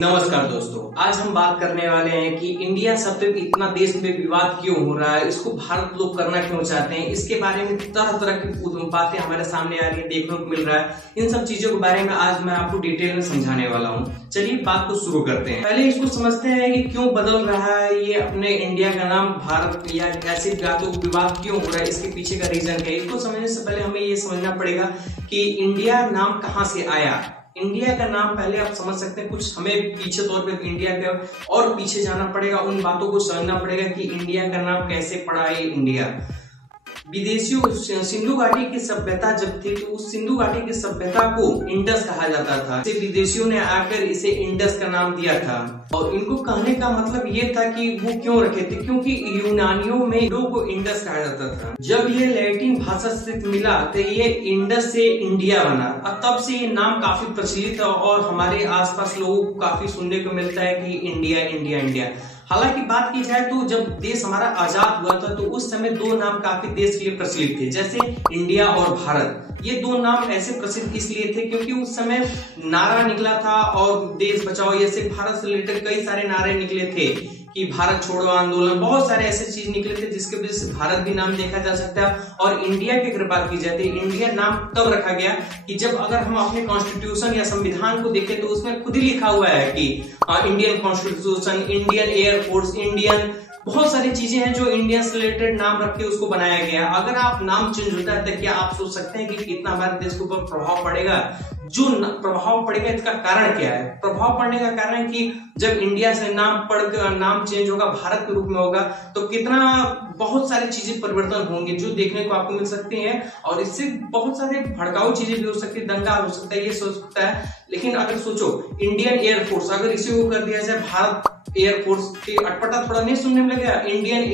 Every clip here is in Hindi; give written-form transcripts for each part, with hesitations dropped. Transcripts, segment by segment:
नमस्कार दोस्तों, आज हम बात करने वाले हैं कि इंडिया शब्द पे इतना देश में विवाद क्यों हो रहा है, इसको भारत लोग करना क्यों चाहते हैं। इसके बारे में तरह तरह की बातें हमारे सामने आ रही है, देखने को मिल रहा है। इन सब चीजों के बारे में आज मैं आपको डिटेल में समझाने वाला हूँ। चलिए बात को शुरू करते हैं। पहले इसको समझते हैं कि क्यों बदल रहा है ये अपने इंडिया का नाम भारत, या ऐसे बातों को विवाद क्यों हो रहा है, इसके पीछे का रीजन क्या है। इसको समझने से पहले हमें ये समझना पड़ेगा कि इंडिया नाम कहाँ से आया। इंडिया का नाम पहले आप समझ सकते हैं, कुछ हमें पीछे तौर पे इंडिया के और पीछे जाना पड़ेगा, उन बातों को समझना पड़ेगा कि इंडिया का नाम कैसे पड़ा है इंडिया। विदेशियों सिंधु घाटी की सभ्यता जब थी तो उस सिंधु घाटी की सभ्यता को इंडस कहा जाता था। विदेशियों ने आकर इसे इंडस का नाम दिया था और इनको कहने का मतलब ये था कि वो क्यों रखे थे, क्योंकि यूनानियों में लोगों को इंडस कहा जाता था। जब ये लैटिन भाषा से मिला तो ये इंडस से इंडिया बना और तब से ये नाम काफी प्रचलित है और हमारे आसपास लोगों को काफी सुनने को मिलता है कि इंडिया इंडिया इंडिया। हालांकि बात की जाए तो जब देश हमारा आजाद हुआ था तो उस समय दो नाम काफी देश के लिए प्रचलित थे, जैसे इंडिया और भारत। ये दो नाम ऐसे प्रसिद्ध इसलिए थे क्योंकि उस समय नारा निकला था और देश बचाओ, ऐसे भारत से रिलेटेड कई सारे नारे निकले थे कि भारत छोड़ो आंदोलन, बहुत सारे ऐसे चीज निकले थे जिसके वजह से भारत भी नाम देखा जा सकता है। और इंडिया की अगर बात की जाए तो इंडिया नाम तब रखा गया कि जब अगर हम अपने कॉन्स्टिट्यूशन या संविधान को देखें तो उसमें खुद ही लिखा हुआ है कि Indian constitution, Indian air force, Indian, बहुत सारी चीजें हैं जो इंडिया से रिलेटेड नाम रख के उसको बनाया गया। अगर आप नाम चेंज होता है तो क्या आप सोच सकते हैं कि कितना हमारे देश के ऊपर प्रभाव पड़ेगा। जो प्रभाव पड़ेगा इसका कारण क्या है। प्रभाव पड़ने का कारण कि जब इंडिया से नाम चेंज होगा, भारत के रूप में होगा, तो कितना बहुत सारी चीजें परिवर्तन होंगे जो देखने को आपको मिल सकते हैं और इससे बहुत सारे भड़काऊ चीजें भी हो सकती है, दंगा हो सकता है, ये सोच सकता है। लेकिन अगर सोचो इंडियन एयरफोर्स, अगर इसे वो कर दिया जाए भारत एयरफोर्स, अटपटा थोड़ा नहीं सुनने में लगेगा। इंडियन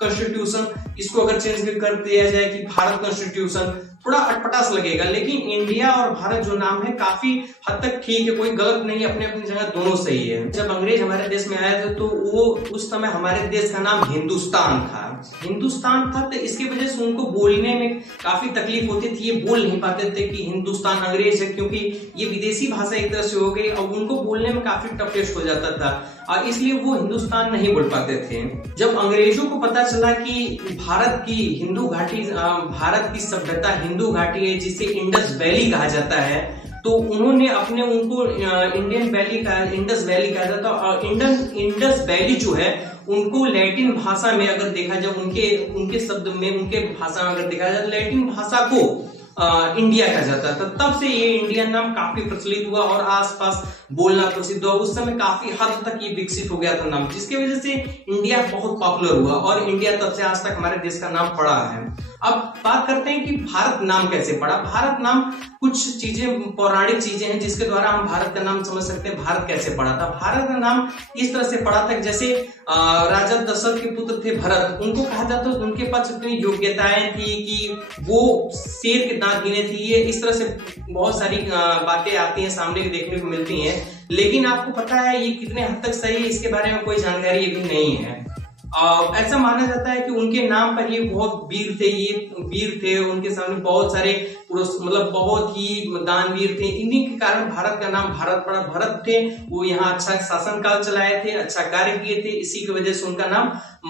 कॉन्स्टिट्यूशन, इसको अगर चेंज कर दिया जाए कि भारत कॉन्स्टिट्यूशन, थोड़ा अटपटा सा लगेगा। लेकिन इंडिया और भारत जो नाम है काफी हद तक ठीक है, कोई गलत नहीं है, अपने अपनी जगह दोनों सही है। जब अंग्रेज हमारे देश में आए थे तो वो उस समय हमारे देश का नाम हिंदुस्तान था। हिंदुस्तान था तो इसकी वजह से उनको बोलने में काफी तकलीफ होती थी, ये बोल नहीं पाते थे कि हिंदुस्तान अंग्रेज है, क्योंकि ये विदेशी भाषा एक तरह से हो गई और उनको बोलने में काफी टफेस्ट हो जाता था और इसलिए वो हिंदुस्तान नहीं बोल पाते थे। जब अंग्रेजों को पता चला कि भारत की हिंदू घाटी, भारत की सभ्यता हिंदू घाटी है जिसे इंडस वैली कहा जाता है, तो उन्होंने अपने उनको इंडियन वैली का इंडस वैली कहा जाता है। और इंडस वैली जो है उनको लैटिन भाषा में अगर देखा जाए, उनके शब्द में, उनके भाषा में अगर देखा जाए, लैटिन भाषा को इंडिया कहा जाता था। तब से ये इंडिया नाम काफी प्रचलित हुआ और आसपास बोलना प्रसिद्ध हुआ। उस समय काफी हद तक ये विकसित हो गया था नाम, जिसकी वजह से इंडिया बहुत पॉपुलर हुआ और इंडिया तब से आज तक हमारे देश का नाम पड़ा है। अब बात करते हैं कि भारत नाम कैसे पड़ा। भारत नाम कुछ चीजें, पौराणिक चीजें हैं जिसके द्वारा हम भारत का नाम समझ सकते हैं भारत कैसे पड़ा था। भारत का नाम इस तरह से पड़ा था, जैसे राजा दशरथ के पुत्र थे भरत, उनको कहा जाता था उनके पास इतनी योग्यताएं थी कि वो शेर के दांत गिने थी। ये इस तरह से बहुत सारी बातें आती हैं, सामने देखने को मिलती हैं, लेकिन आपको पता है ये कितने हद तक सही है इसके बारे में कोई जानकारी अभी नहीं है। ऐसा माना जाता है कि उनके नाम पर ये बहुत वीर थे, ये वीर थे, उनके सामने बहुत सारे पुरुष, मतलब बहुत ही दानवीर थे। इन्हीं के कारण भारत का नाम भारत पड़ा। भरत थे, वो यहाँ अच्छा शासनकाल चलाए थे, अच्छा कार्य किए थे, इसी की वजह से उनका नाम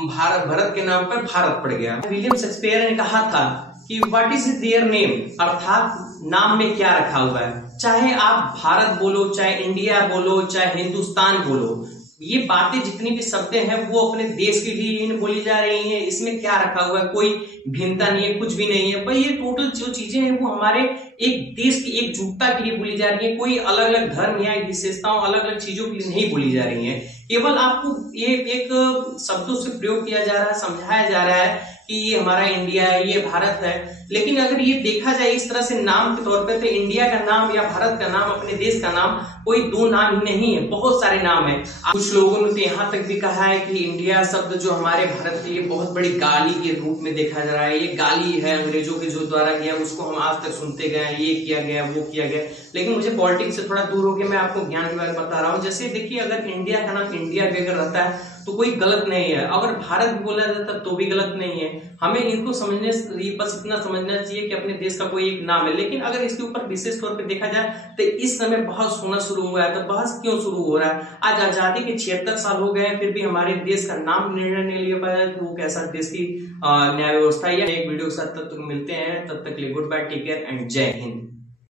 भरत के नाम पर भारत पड़ गया। विलियम शेक्सपियर ने कहा था कि व्हाट इज देयर नेम, अर्थात नाम में क्या रखा हुआ है। चाहे आप भारत बोलो, चाहे इंडिया बोलो, चाहे हिंदुस्तान बोलो, ये बातें जितनी भी शब्द हैं वो अपने देश के लिए बोली जा रही हैं। इसमें क्या रखा हुआ है, कोई भिन्नता नहीं है, कुछ भी नहीं है। भाई ये टोटल जो चीजें हैं वो हमारे एक देश की एकजुटता के लिए बोली जा रही है। कोई अलग अलग धर्म या विशेषताओं, अलग अलग चीजों के लिए नहीं बोली जा रही है। केवल आपको ये एक शब्दों से प्रयोग किया जा रहा है, समझाया जा रहा है कि ये हमारा इंडिया है, ये भारत है। लेकिन अगर ये देखा जाए इस तरह से नाम के तौर पे, तो इंडिया का नाम या भारत का नाम, अपने देश का नाम, कोई दो नाम ही नहीं है, बहुत सारे नाम है। कुछ लोगों ने तो यहाँ तक भी कहा है कि इंडिया शब्द जो हमारे भारत के लिए बहुत बड़ी गाली के रूप में देखा जा रहा है। ये गाली है अंग्रेजों के जो द्वारा किया, उसको हम आज तक सुनते गए, ये किया गया, वो किया गया। लेकिन मुझे पॉलिटिक्स से थोड़ा दूर होकर मैं आपको ज्ञान के बारे में बता रहा हूँ। जैसे देखिए, अगर इंडिया का नाम इंडिया भी अगर रहता है तो कोई गलत नहीं है, अगर भारत भी बोला जाता तो भी गलत नहीं है। हमें इनको समझने, बस इतना समझ समझना चाहिए कि अपने देश का कोई एक नाम है, लेकिन अगर इसके ऊपर विशेष तौर पर देखा जाए तो इस समय बहस होना शुरू हुआ है। तो बहस क्यों शुरू हो रहा है? आज आजादी के 76 साल हो गए हैं, फिर भी हमारे देश का नाम निर्णय नहीं ले पाया कि वो कैसा देश की न्याय व्यवस्था है। एक वीडियो के साथ तब तक मिलते हैं, तब तक के लिए goodbye, take care and जय हिंद।